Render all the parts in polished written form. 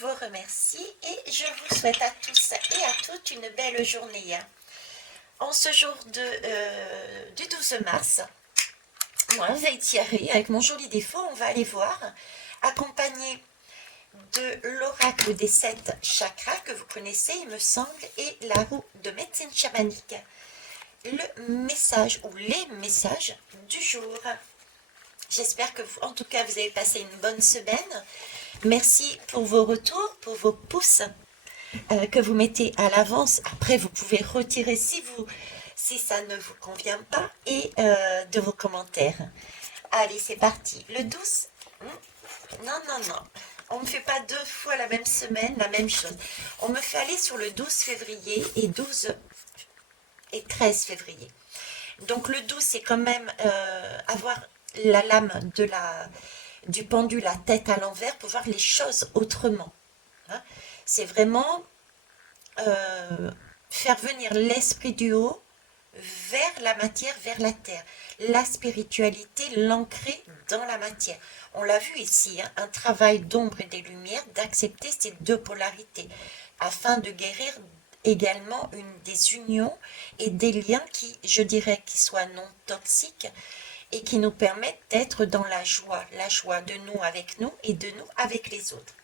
vous remercie et je vous souhaite à tous et à toutes une belle journée. En ce jour du 12 mars, moi, Veille Thierry, avec mon joli défaut, on va aller voir, accompagné de l'oracle des 7 chakras que vous connaissez, il me semble, et la roue de médecine chamanique, le message ou les messages du jour. J'espère que vous, en tout cas, vous avez passé une bonne semaine. Merci pour vos retours, pour vos pouces que vous mettez à l'avance. Après, vous pouvez retirer si ça ne vous convient pas et de vos commentaires. Allez, c'est parti. Le 12. Non, non, non. On ne fait pas 2 fois la même semaine, la même chose. On me fait aller sur le 12 février et 12 et 13 février. Donc le 12, c'est quand même avoir la lame du pendule, la tête à l'envers pour voir les choses autrement. Hein. C'est vraiment faire venir l'esprit du haut vers la matière, vers la terre. La spiritualité, l'ancrer dans la matière. On l'a vu ici, hein, un travail d'ombre et des lumières, d'accepter ces deux polarités, afin de guérir également des unions et des liens qui, je dirais, qui soient non toxiques et qui nous permettent d'être dans la joie de nous avec nous et de nous avec les autres.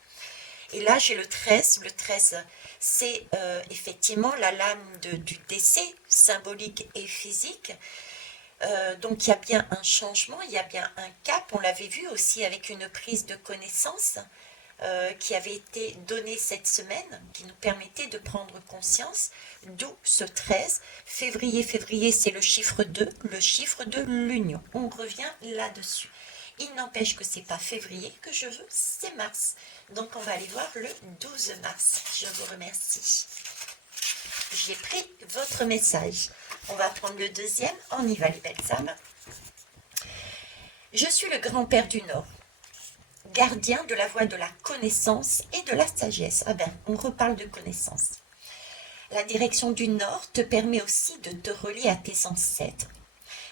Et là, j'ai le 13. Le 13, c'est effectivement la lame du décès, symbolique et physique. Donc, il y a bien un changement, il y a bien un cap. On l'avait vu aussi avec une prise de connaissance qui avait été donnée cette semaine, qui nous permettait de prendre conscience, d'où ce 13. Février, c'est le chiffre 2, le chiffre de l'union. On revient là-dessus. Il n'empêche que c'est pas février que je veux, c'est mars. Donc on va aller voir le 12 mars. Je vous remercie. J'ai pris votre message. On va prendre le deuxième. On y va les belles âmes. Je suis le grand-père du Nord, gardien de la voie de la connaissance et de la sagesse. Ah ben, on reparle de connaissance. La direction du Nord te permet aussi de te relier à tes ancêtres,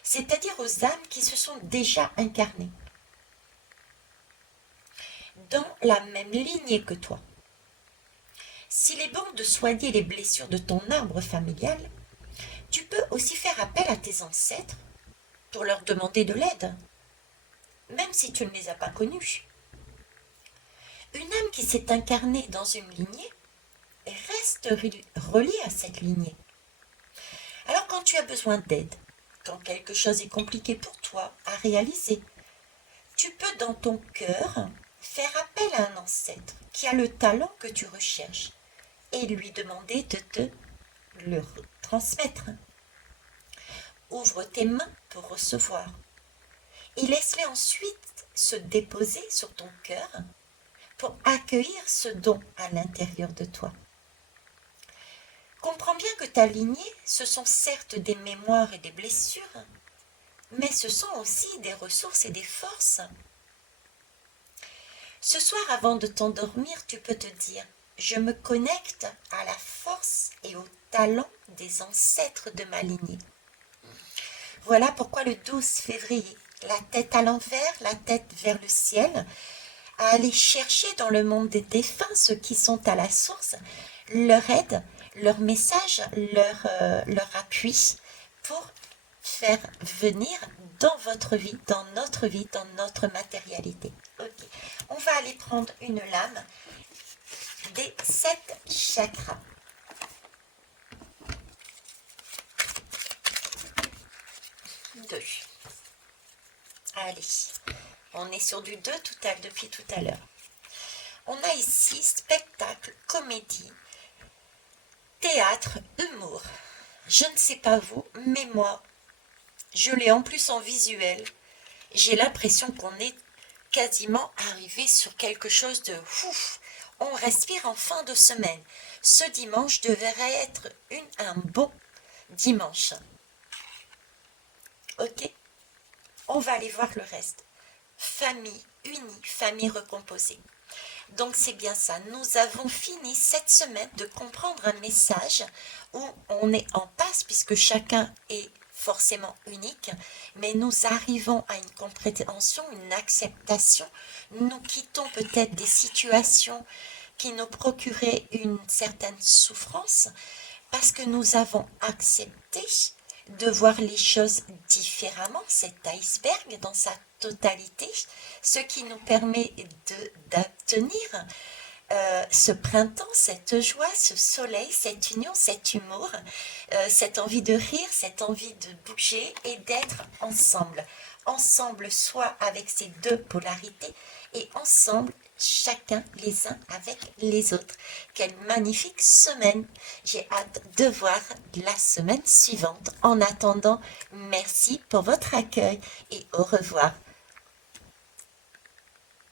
c'est-à-dire aux âmes qui se sont déjà incarnées dans la même lignée que toi. S'il est bon de soigner les blessures de ton arbre familial, tu peux aussi faire appel à tes ancêtres pour leur demander de l'aide, même si tu ne les as pas connus. Une âme qui s'est incarnée dans une lignée reste reliée à cette lignée. Alors quand tu as besoin d'aide, quand quelque chose est compliqué pour toi à réaliser, tu peux dans ton cœur faire appel à un ancêtre qui a le talent que tu recherches et lui demander de te le transmettre. Ouvre tes mains pour recevoir et laisse-les ensuite se déposer sur ton cœur pour accueillir ce don à l'intérieur de toi. Comprends bien que ta lignée, ce sont certes des mémoires et des blessures, mais ce sont aussi des ressources et des forces. Ce soir, avant de t'endormir, tu peux te dire « Je me connecte à la force et au talent des ancêtres de ma lignée. » Voilà pourquoi le 12 février, la tête à l'envers, la tête vers le ciel, à aller chercher dans le monde des défunts ceux qui sont à la source, leur aide, leur message, leur appui pour faire venir dans votre vie, dans notre matérialité. Ok. On va aller prendre une lame des 7 chakras. Deux. Allez, on est sur du 2 depuis tout à l'heure. On a ici spectacle, comédie, théâtre, humour. Je ne sais pas vous, mais moi, je l'ai en plus en visuel. J'ai l'impression qu'on est quasiment arrivé sur quelque chose de ouf. On respire en fin de semaine. Ce dimanche devrait être un bon dimanche. Ok? On va aller voir le reste. Famille unie, famille recomposée. Donc c'est bien ça. Nous avons fini cette semaine de comprendre un message où on est en passe puisque chacun est forcément unique, mais nous arrivons à une compréhension, une acceptation. Nous quittons peut-être des situations qui nous procurait une certaine souffrance parce que nous avons accepté de voir les choses différemment, cet iceberg dans sa totalité, ce qui nous permet d'obtenir ce printemps, cette joie, ce soleil, cette union, cet humour, cette envie de rire, cette envie de bouger et d'être ensemble. Ensemble, soit avec ces deux polarités, et ensemble, chacun les uns avec les autres. Quelle magnifique semaine! J'ai hâte de voir la semaine suivante. En attendant, merci pour votre accueil et au revoir.